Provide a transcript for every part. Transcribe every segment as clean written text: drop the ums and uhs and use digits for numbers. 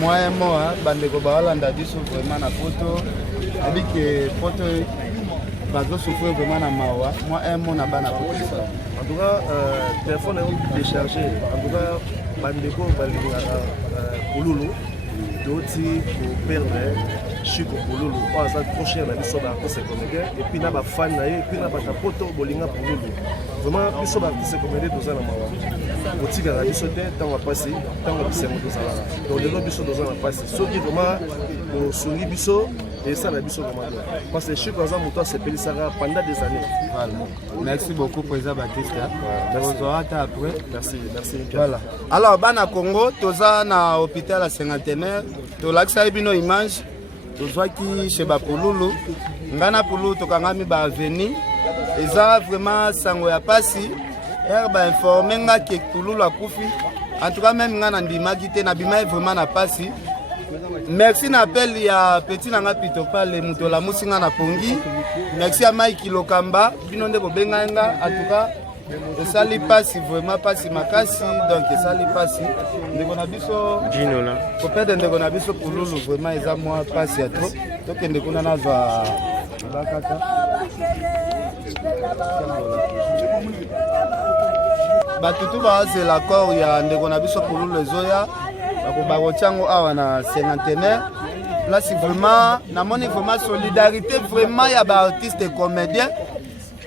Moi, moi, bandeko balanda biso vraiment na photo. Avec photo, bazo souffrir vraiment na mawa. Moi, un mot na bana photo. En tout cas, téléphone est déchargé. En tout cas, bandeko balingaka Pululu. D'autres pour perdre Chico Pululu. Oh, ça trop cher la biso ba c'est comédien et puis na ba fan na et puis na ba poto bolinga Pululu. Vraiment biso ba c'est comédien dans la mawa. Otika la biso te tant va passer, tant va passer dans la. Donc le biso dans la passer. Ce qui vraiment au sungi biso et ça la biso vraiment. Parce que Chico za moto c'est peli ça pendant des années. Voilà. Merci beaucoup président Baptiste. Après. Merci. Voilà. Alors bana Congo, toza na hôpital à cinquantenaire. To laksa bino image. Tozwaki chez Bapululu. Ngana Pululu tokangami ba avenue. Eza vraiment sango ya pasi. Ba informer nga ke Pululu akufi. En tout cas même ngana ndimaki te na bima vraiment na pasi. Merci na appel ya petit nanga pitopale mutola musinga na pongi. Merci à Mike Lokamba bino nde bobenga nga en tout cas ça li passe vraiment passe makasi donc ça li passe ndeko na biso Gino là peut-être ndeko na biso Pululu vraiment eza moi passe ya trop donc ndeko na nazwa bakaka batutu baze l'accord ya ndeko na biso Pululu ezoya bako tiango awa na cinquantenaire place vraiment na moni vraiment solidarité vraiment ya ba artiste et comédien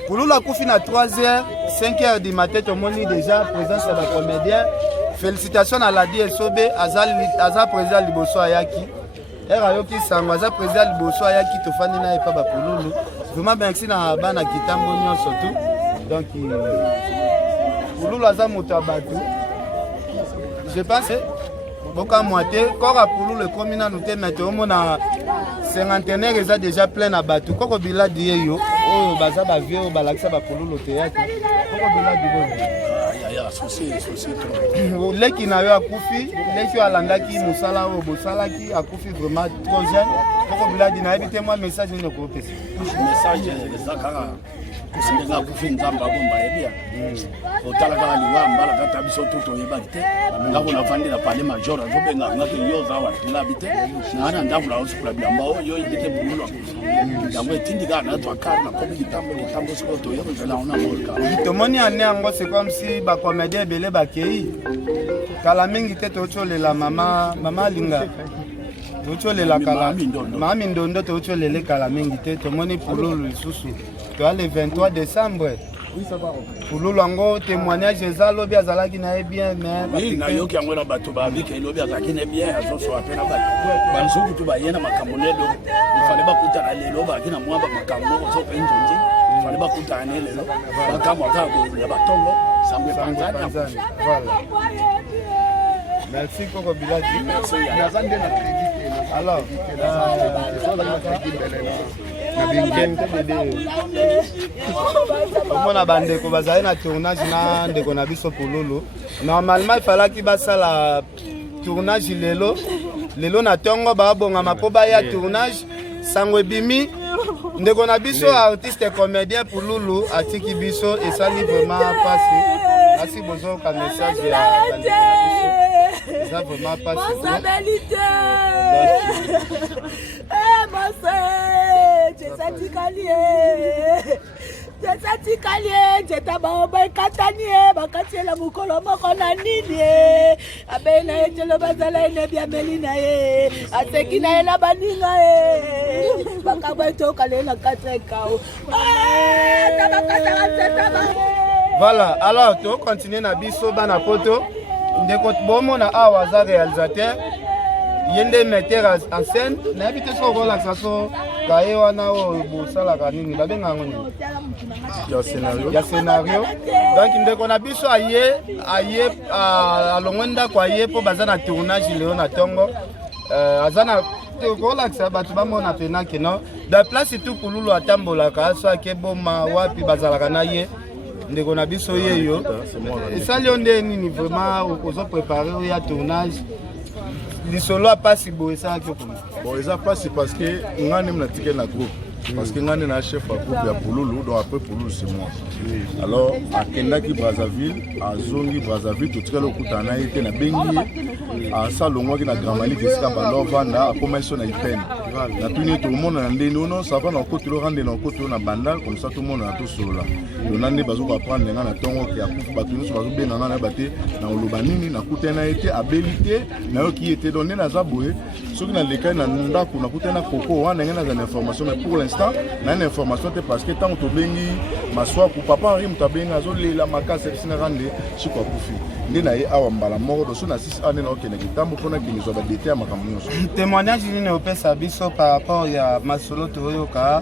Pululu akufi na 3h 5h du matin tout le monde déjà présence de comédien. Félicitations à la DSOB aza président liboso ayaki. Erayoki sango aza président liboso ayaki to fandi na epa ba Pululu. Vraiment merci na bana kitambo nyonso tout. Donc Pululu aza moto abatu. Je pense boka moité kora Pululu comme na nous te mettre au mona cinquantenaire eza déjà plein na batu. Koko bila dieyo oyo baza ba vieux balakisa ba Pululu théâtre. Leki na yo akufi, leki alandaki musala o bosalaki akufi vraiment trop jeune. Poko biladi na ebite moi message ni ko pesa. Message ezakaka kusinga akufi nzamba bomba ebia. Otala kala liwa mbala kata biso toto yebakite. Ngako na fandi na pale major azobenga ngaki yo za wa labite. Na ana ndavula osukula biamba yo ibite Pululu akufi. Yango etindika na to akarna kobi kitambo siko to yebo zela ona molka. Tomoni ane yango c'est comme si ba comédien belé bakei. Kala mingi te tocholela mama linga. Tocholela kala mami ndondo tocholela kala mingi te tomoni Pululu lisusu. To le 23 décembre. Oui ça va. Pululu ngo témoignage eza lobi azalaki na bien mais oui na yoki yango na bato ba bika lobi azalaki na bien azoso apena bato. Banzuku tu ba yena makambo lelo. Ifale bakutana lelo ba kina mwamba makambo zo penjonji. Ifale bakutana lelo. Bakambo akabo ya batongo sambe panzana. Voilà. Merci Koko Biladi. Merci. Alors, on bandeko bazali na tournage na ndeko na biso Pululu. Normalement il fallait qu'il basala tournage lelo na tongo ba bonga mapoba ya tournage sango bimi ndeko na biso artiste et comédien Pululu atiki biso et ça vraiment passé. Merci bozo ka message ya bandeko na biso. Ça vraiment passé. Jeta baoba katanie bakatiela mukolo moko na nini abena etelo bazala ene bia melina ateki na ela baninga bakaba toka lela katekao voilà alors to continuer na biso bana poto ndeko bomo na awa za réalisateur yende metteur en scène na habite so relaxa so kaye wana o bosala kanini babenga ngoni ya scénario donc ndeko na biso aye alongwenda kwa ye po bazana tournage leo na tongo azana relaxa batu bamona pena ke no da place tout Pululu atambola ka so akeboma wapi bazala na ye ndeko na biso yeyo esali onde nini vraiment ozo préparer ya tournage lisolo a pas si beau ça que bon ils a pas parce que ngani mnatike na groupe parce que ngane na chef à groupe ya Pululu, donc après Pululu c'est moi. Alors à Kendaki Brazzaville, à Zongi Brazzaville, tout ce que na été na bengi à Salongo qui na Gramali qui ska balo vanda a commerce na Ipen. Na tuni tout le monde na ndeno non ça va na côté le rendre na côté na bandal comme ça tout le monde na tout solo là. Le nande bazo ko prendre nga na tongo qui a kufu batuni so bazo benga na baté na olobanini na kutena été habilité na yo qui était donné na zaboué. Ceux qui na le cas na ndako na kutena koko wana nga na information mais pour l'instant na une information parce que tant to bengi maswa ku papa Henri mutabenga zo lela makasa sina rande chiko kufi ndena ye awa mbala moko do so na 6 années na okene kitambo pona kinzo ba dété ya makambo nyonso témoignage ni opesa biso par rapport ya masolo toyoka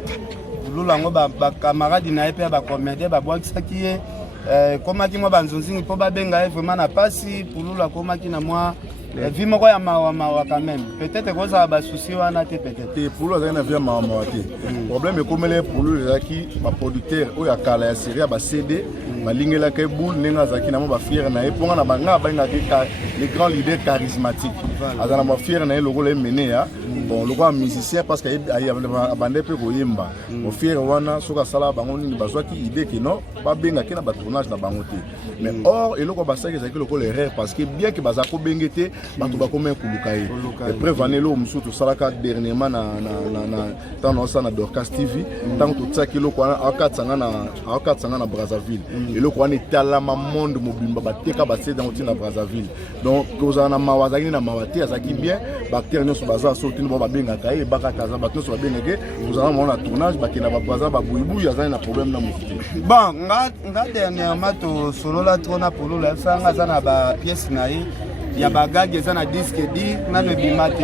lulango ba camarade na epe ba comédien ba bwakisaki ye komaki mo banzonzingi po babenga vraiment na pasi pulula komaki na moi vie moko ya mawa quand même peut-être que ça ba souci wana te peut-être te pulula za na vie mawa te problème e komele pulula zaki ba producteur o ya kala ya série ba CD balingela ke boule nenga zaki na mo ba fier na e ponga na banga ba ngaki les grands leaders charismatiques azana ba fier na e logo le mené ya bon logo musicien parce que a bande pe ko yemba o fier wana soka sala bango ni bazwaki idée que non ba benga ke na ba tournage na bango te mais or et logo ba saki zaki logo le rêve parce que bien que bazako bengete bato ba comme kuluka e prévanelo musutu salaka dernièrement na tant ça na Dorcas TV tant tout ça kilo ko akatsanga na Brazzaville et le ko est talama monde mobimba bateka basé dans na Brazzaville donc koza na mawazaki na mawati azaki bien bactère nyo so baza sorti no ba benga kai baka kaza bato so ba bengeke nous allons mona tournage bakena ba Brazza ba buibu yazana na problème na musutu bon nga dernièrement to solo la trona polo la sanga za na ba pièce na yi ya bagage za na disque di na no bimate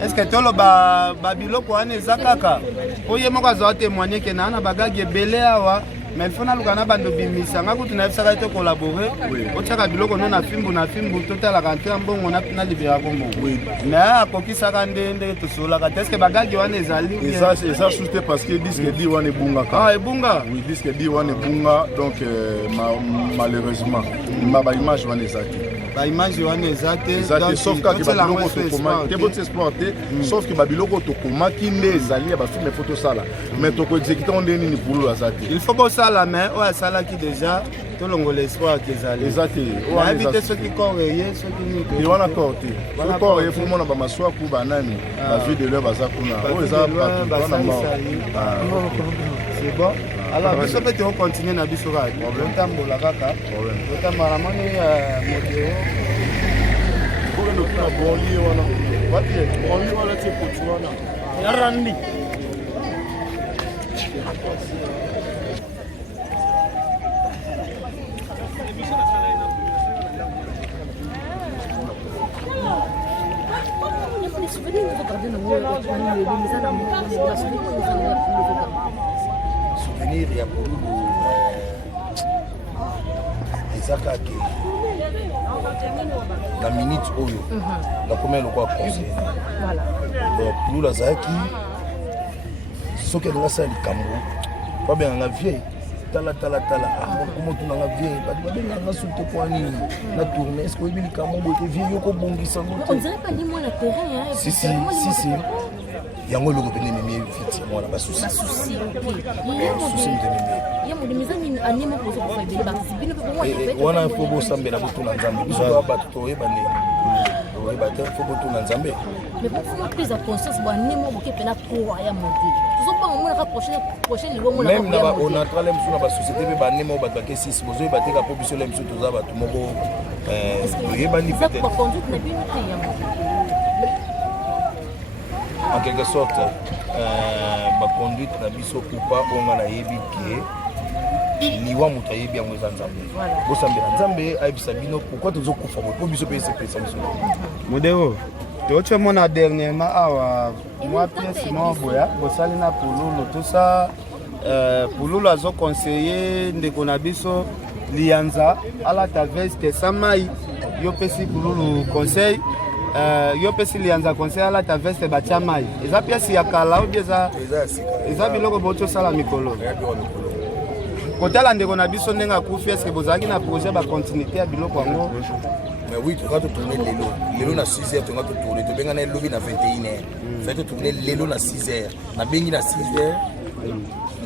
est-ce que tolo ba biloko ane zakaka oye moko za témoigner que na bagage belé awa mais il faut na lukana bando bimisa nga kutu na fsaka te collaborer o tshaka biloko no na fimbu total rentrer mbongo na libéra kombo mais akokisa ka ndende to sola ka est-ce que bagage wana ezali et ça juste parce que disque di wana bunga ka ebunga oui disque di wana bunga donc malheureusement ma image wana ezaki ba image wana ezate sauf que babiloko tokoma te bote exploiter sauf que babiloko tokoma ki nde ezali ya ba film photo sala mais toko exécuter on ndeni ni pulu azati il faut que ça la main o sala ki déjà to longo l'espoir que ezali ezati o inviter ceux qui correye ceux qui ni et wana corte so correye pour mona ba maswa ku banani ba vie de leur baza kuna o eza wana ma c'est bon alors biso peut on continuer na biso ka problème tambola kaka problème tambola moni modéo pour le coup bon lié wana wapi bon lié wana c'est pour toi wana yarandi souvenir ya Pululu ezaka ke na minute oyo nakomi lokwa conseil donc Pululu azalaki soki alinga sala likambo babenganga vieille tala motu nanga vieille babenganga sulte kwa nini na tourne est-ce que oyebi likambo boye ke vieille yokobongisa si yango eloko pene ememi fiti mwana basusi wana fo bosambela botuna nzambe biso ya bato toyeba nde toyeba te fo botuna nzambe mais pour faire prise de conscience bon nemo boke pena trop ya monter zopa mona ka prochaine libo mona même na on a tralé mso na ba société be ba nemo ba ke 6 bozo bateka po biso le mso toza bato moko toyeba ni peut-être pour conduite na bien te ya en quelque sorte ma conduite na biso kupa onga na yebi ke liwa moto ayebi yango eza nzambe bosambela nzambe ayebisa bino pourquoi tozokufa boye po biso mpe esepelisa biso modéo totyomona dernièrement awa mwa pièce moko boya bosali na pululu tosa pululu azoconseille ndeko na biso lianza alata veste sa mai yo pesi pululu conseil yo pesi lianza conseil alata veste batya mai eza pièce ya kala obi eza biloko botosala mikolo kotala ndeko na biso ndenge akufi eske bozalaki na projet bacontinuité ya biloko yango mais oui toka totourne lelo na 6h toka totourne tobenga na elobi na 21h fai totourne lelo na 6h nabengi na 6h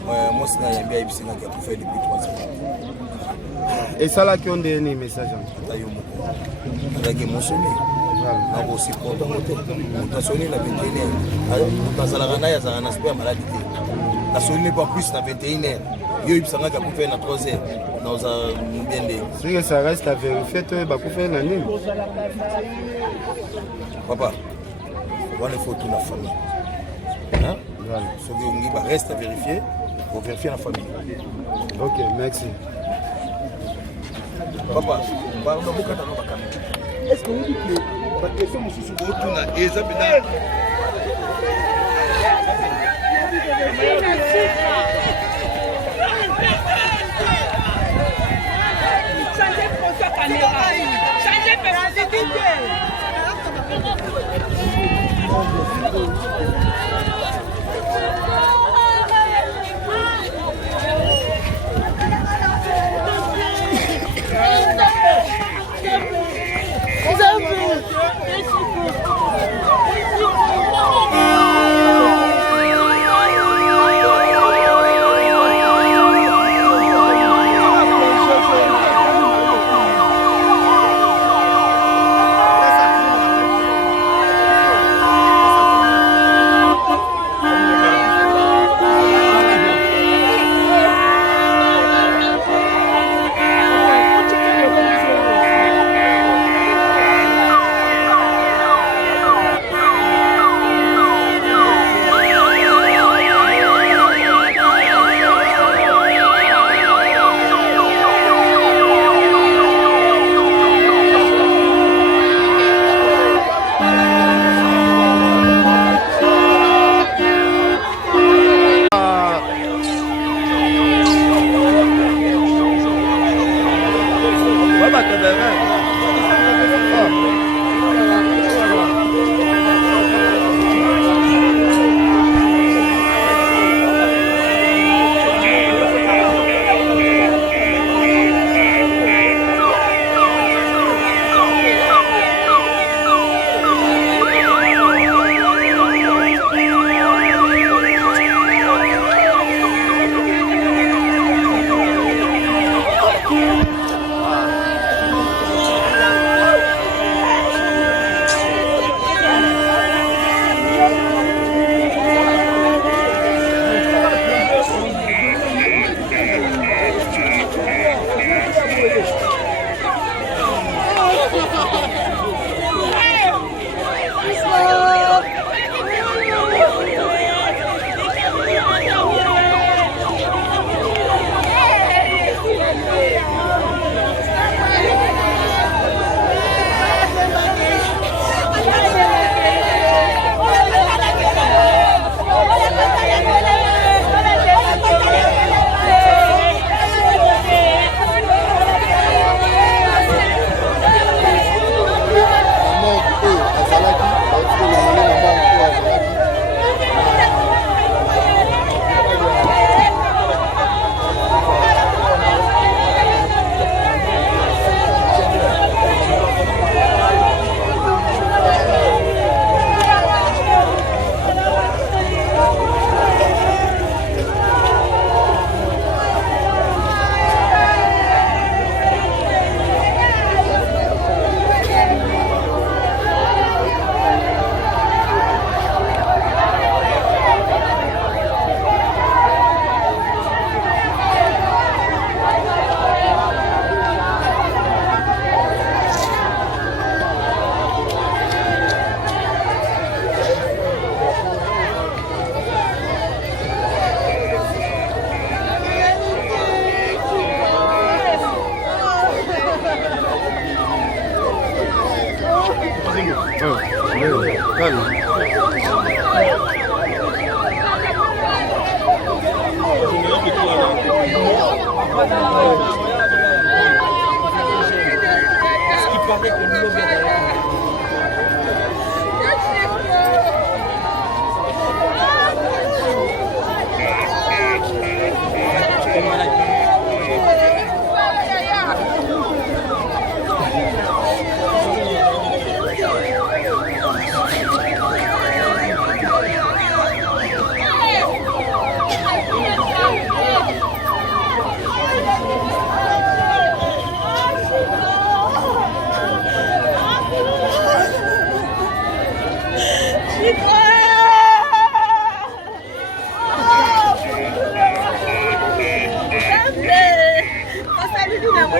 Moi, c'est un bien qui a fait depuis 3 ans. Et ça là qui ont donné message. Avec émotionné. On aussi content. On a sonné la 21h. On a salarié à un aspect maladie. On a sonné pas plus la 21h. Il y a eu 3 heures. Nous avons bien dit. Si ça reste à vérifier, tu vas faire une année. Papa, voilà il faut toute la famille. Hein? Voilà. Ce qui reste à vérifier, pour vérifier la famille. Ok, merci. Papa, est-ce que vous dites que la question est sous Changez personnalité. Gloire,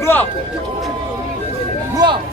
gloire, gloire.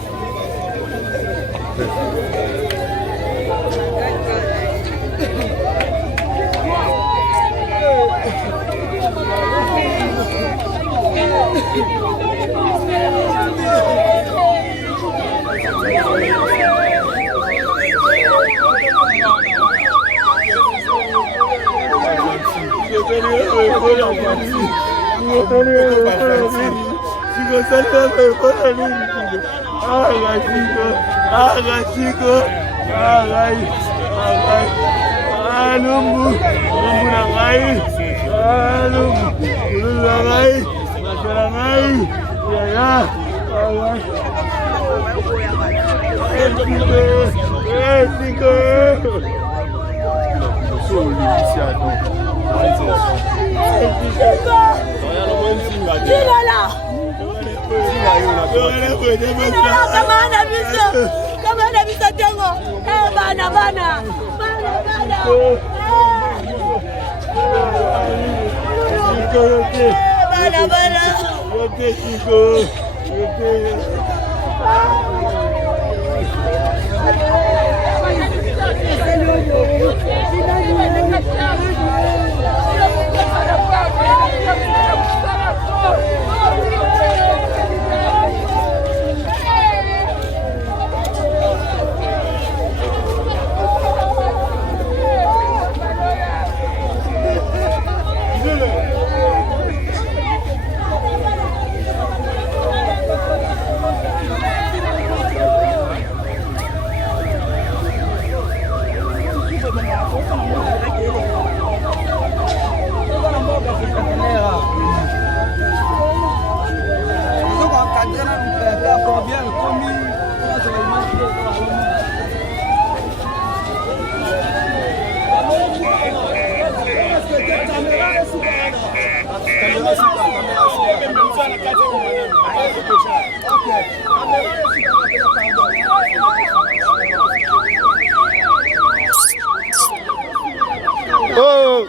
Oh!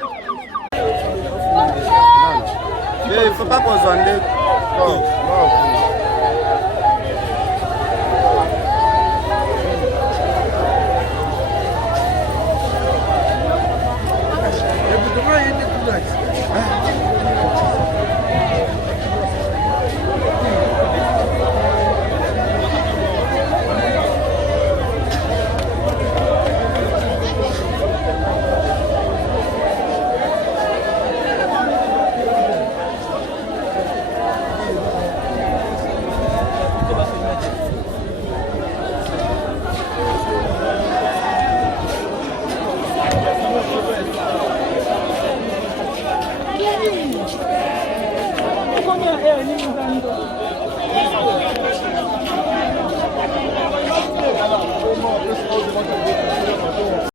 Il ne faut pas qu'on s'en dé. Oh. Combien est